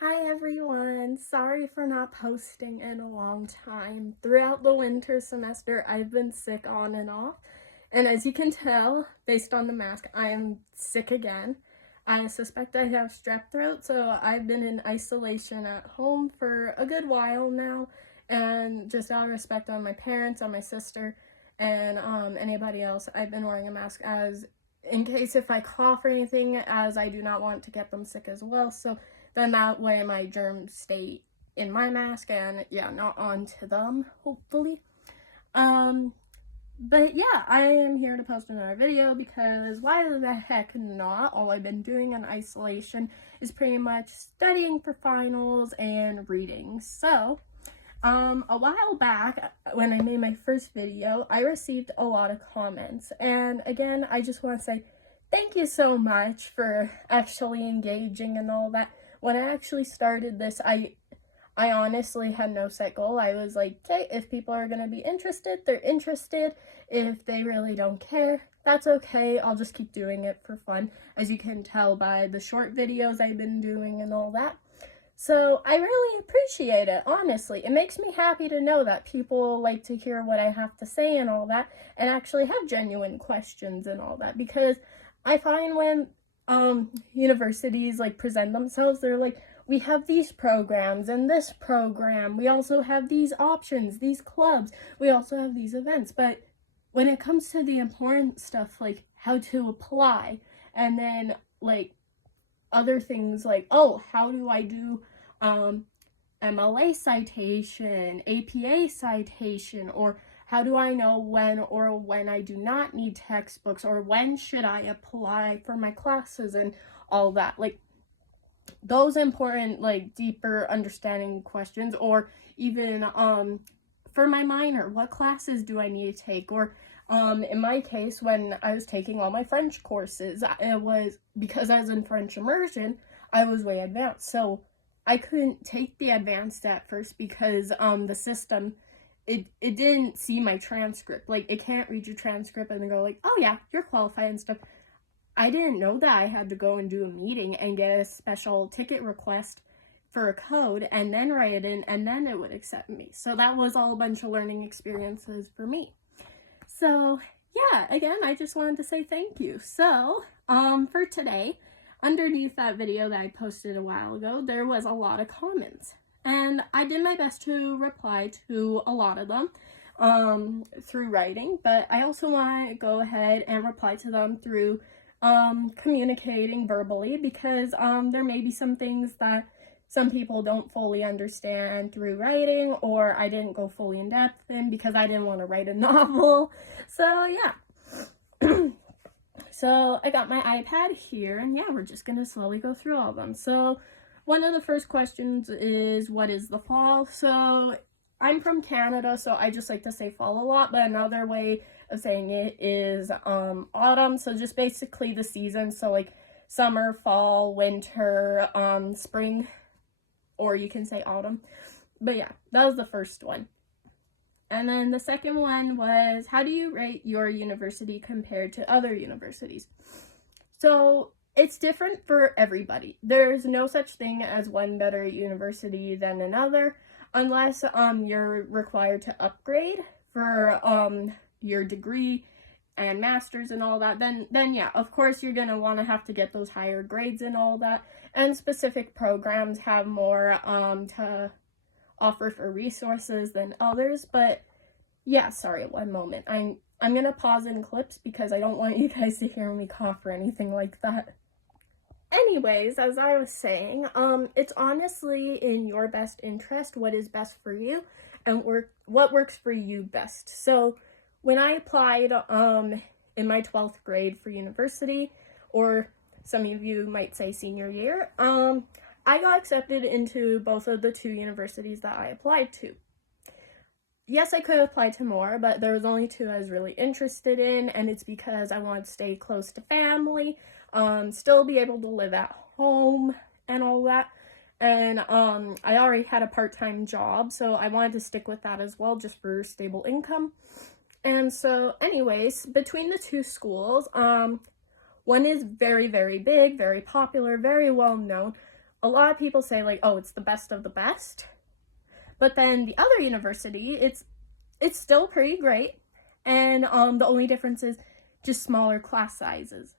Hi everyone! Sorry for not posting in a long time. Throughout the winter semester, I've been sick on and off. And as you can tell, based on the mask, I am sick again. I suspect I have strep throat, so I've been in isolation at home for a good while now. And just out of respect on my parents, on my sister, and anybody else, I've been wearing a mask as in case if I cough or anything, as I do not want to get them sick as well. So then that way my germs stay in my mask and yeah, not onto them, hopefully. Um, but yeah, I am here to post another video because why the heck not? All I've been doing in isolation is pretty much studying for finals and reading. So, a while back when I made my first video, I received a lot of comments. And again, I just want to say thank you so much for actually engaging and all that. When I actually started this, I honestly had no set goal. I was like, okay, if people are going to be interested, they're interested. If they really don't care, that's okay. I'll just keep doing it for fun, as you can tell by the short videos I've been doing and all that. So I really appreciate it, honestly. It makes me happy to know that people like to hear what I have to say and all that, and actually have genuine questions and all that, because I find when universities like present themselves, they're like, we have these programs and this program, we also have these options, these clubs, we also have these events, but when it comes to the important stuff like how to apply, and then like other things like, oh, how do I do MLA citation, APA citation, or how do I know when I do not need textbooks, or when should I apply for my classes and all that. Like those important, like deeper understanding questions, or even for my minor, what classes do I need to take? Or in my case, when I was taking all my French courses, it was because I was in French immersion, I was way advanced. So I couldn't take the advanced at first because the system, it didn't see my transcript. Like it can't read your transcript and then go like, oh yeah, you're qualified and stuff. I didn't know that I had to go and do a meeting and get a special ticket request for a code and then write it in, and then it would accept me. So that was all a bunch of learning experiences for me. So yeah, again, I just wanted to say thank you. So for today, underneath that video that I posted a while ago, there was a lot of comments, and I did my best to reply to a lot of them through writing, but I also want to go ahead and reply to them through communicating verbally, because there may be some things that some people don't fully understand through writing, or I didn't go fully in depth in because I didn't want to write a novel. So yeah. So I got my iPad here, and yeah, we're just gonna slowly go through all of them. So one of the first questions is, what is the fall? So I'm from Canada, so I just like to say fall a lot, but another way of saying it is autumn. So just basically the season. So like summer, fall, winter, spring, or you can say autumn. But yeah, that was the first one. And then the second one was, how do you rate your university compared to other universities? So it's different for everybody. There's no such thing as one better university than another, unless you're required to upgrade for your degree and masters and all that. Then yeah, of course you're gonna want to have to get those higher grades and all that. And specific programs have more to offer for resources than others. But yeah, sorry, one moment. I'm gonna pause in clips because I don't want you guys to hear me cough or anything like that. Anyways, as I was saying, it's honestly in your best interest what is best for you and what works for you best. So when I applied in my 12th grade for university, or some of you might say senior year, I got accepted into both of the two universities that I applied to. Yes, I could apply to more, but there was only two I was really interested in, and it's because I wanted to stay close to family, still be able to live at home and all that. And I already had a part-time job, so I wanted to stick with that as well, just for stable income. And so anyways, between the two schools, one is very, very big, very popular, very well known. a lot of people say like, oh, it's the best of the best. But then the other university, it's still pretty great. And the only difference is just smaller class sizes.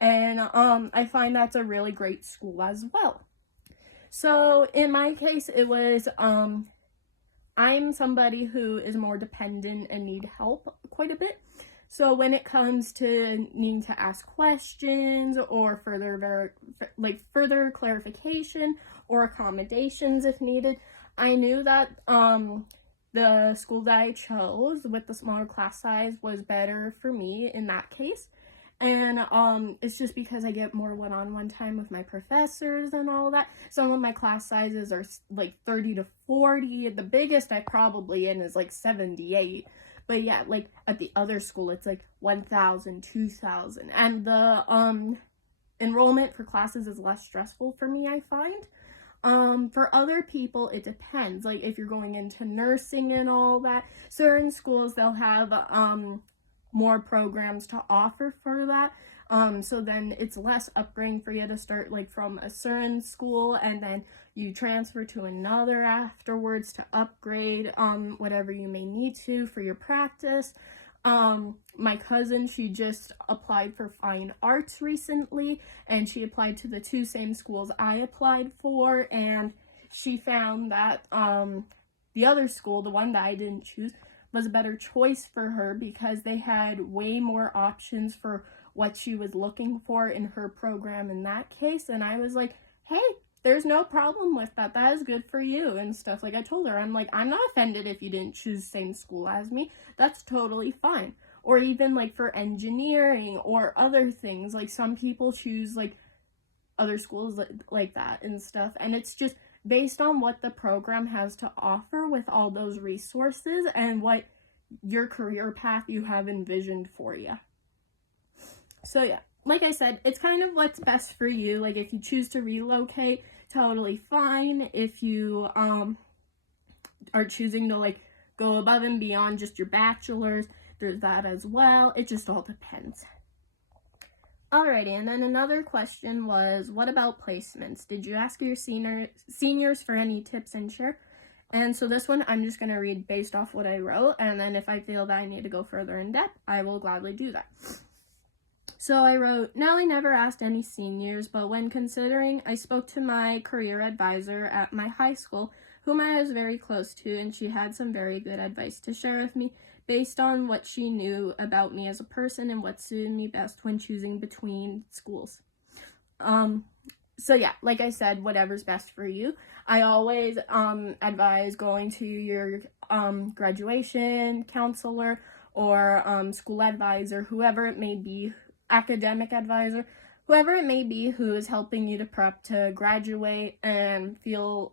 And I find that's a really great school as well. So in my case, it was I'm somebody who is more dependent and need help quite a bit. So when it comes to needing to ask questions or further clarification or accommodations if needed, I knew that the school that I chose with the smaller class size was better for me in that case. And it's just because I get more one-on-one time with my professors and all that. Some of my class sizes are like 30 to 40. The biggest I probably in is like 78. But yeah, like at the other school, it's like 1,000, 2,000. And the enrollment for classes is less stressful for me, I find. For other people, it depends. Like if you're going into nursing and all that, certain schools, they'll have more programs to offer for that. So then it's less upgrading for you to start like from a certain school and then you transfer to another afterwards to upgrade whatever you may need to for your practice. My cousin, she just applied for fine arts recently, and she applied to the two same schools I applied for, and she found that the other school, the one that I didn't choose, was a better choice for her because they had way more options for what she was looking for in her program in that case. And I was like, hey, there's no problem with that. That is good for you and stuff. Like I told her, I'm like, I'm not offended if you didn't choose the same school as me. That's totally fine. Or even like for engineering or other things, like some people choose like other schools like that and stuff. And it's just based on what the program has to offer with all those resources and what your career path you have envisioned for you. So yeah, like I said, it's kind of what's best for you. Like if you choose to relocate, totally fine. If you are choosing to like go above and beyond just your bachelor's, there's that as well. It just all depends. Alrighty, and then another question was, what about placements? Did you ask your seniors for any tips and share? And so this one, I'm just going to read based off what I wrote, and then if I feel that I need to go further in depth, I will gladly do that. So I wrote, Nellie never asked any seniors, but when considering, I spoke to my career advisor at my high school, whom I was very close to, and she had some very good advice to share with me based on what she knew about me as a person and what suited me best when choosing between schools. So yeah, like I said, whatever's best for you. I always advise going to your graduation counselor or school advisor, whoever it may be, academic advisor, whoever it may be who is helping you to prep to graduate and feel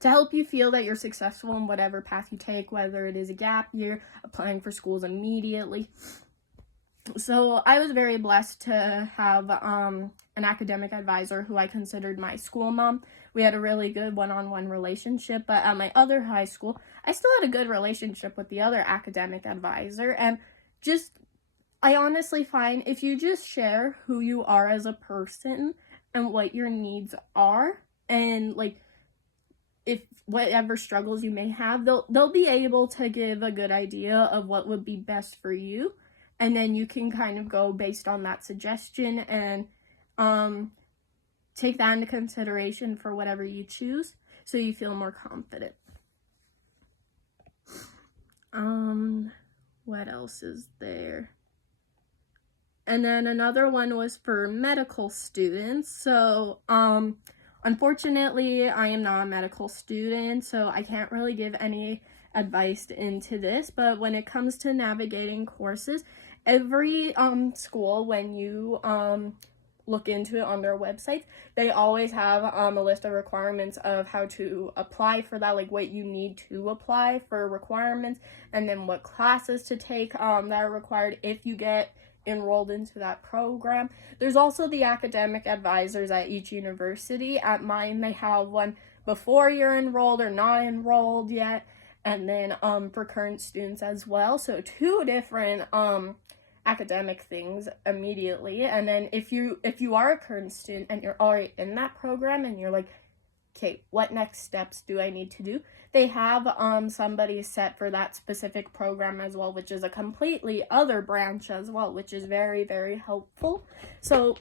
to help you feel that you're successful in whatever path you take, whether it is a gap year, applying for schools immediately. So I was very blessed to have an academic advisor who I considered my school mom. We had a really good one-on-one relationship, but at my other high school, I still had a good relationship with the other academic advisor. And I honestly find if you just share who you are as a person and what your needs are, and like if whatever struggles you may have, they'll be able to give a good idea of what would be best for you. And then you can kind of go based on that suggestion and take that into consideration for whatever you choose so you feel more confident. What else is there? And then another one was for medical students. So, unfortunately, I am not a medical student, so I can't really give any advice into this. But when it comes to navigating courses, every school, when you look into it on their websites, they always have a list of requirements of how to apply for that, like what you need to apply for requirements, and then what classes to take that are required if you get enrolled into that program. There's also the academic advisors at each university. At mine, they have one before you're enrolled or not enrolled yet, and then for current students as well. So two different academic things immediately. And then if you are a current student and you're already in that program and you're like, okay, what next steps do I need to do? They have somebody set for that specific program as well, which is a completely other branch as well, which is very, very helpful. So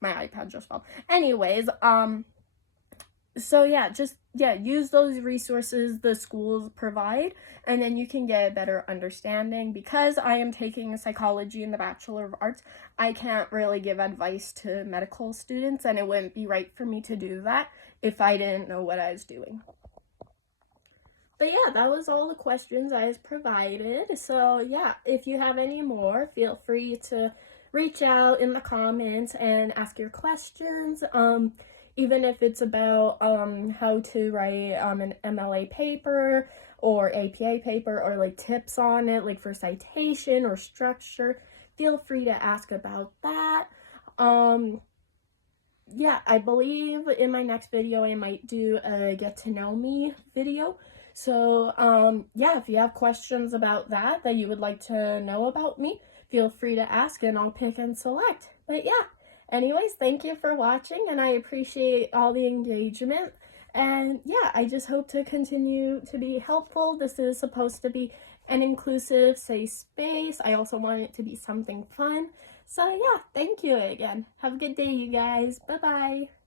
my iPad just fell. Anyways, so yeah, use those resources the schools provide, and then you can get a better understanding. Because I am taking psychology in the Bachelor of Arts, I can't really give advice to medical students, and it wouldn't be right for me to do that if I didn't know what I was doing. But yeah, that was all the questions I was provided. So yeah, if you have any more, feel free to reach out in the comments and ask your questions. Even if it's about how to write an MLA paper or APA paper, or like tips on it, like for citation or structure, feel free to ask about that. Yeah, I believe in my next video I might do a get to know me video. So yeah, if you have questions about that you would like to know about me, feel free to ask and I'll pick and select. But yeah, anyways, thank you for watching, and I appreciate all the engagement. And yeah, I just hope to continue to be helpful. This is supposed to be an inclusive, safe space. I also want it to be something fun. So yeah, thank you again. Have a good day, you guys. Bye-bye.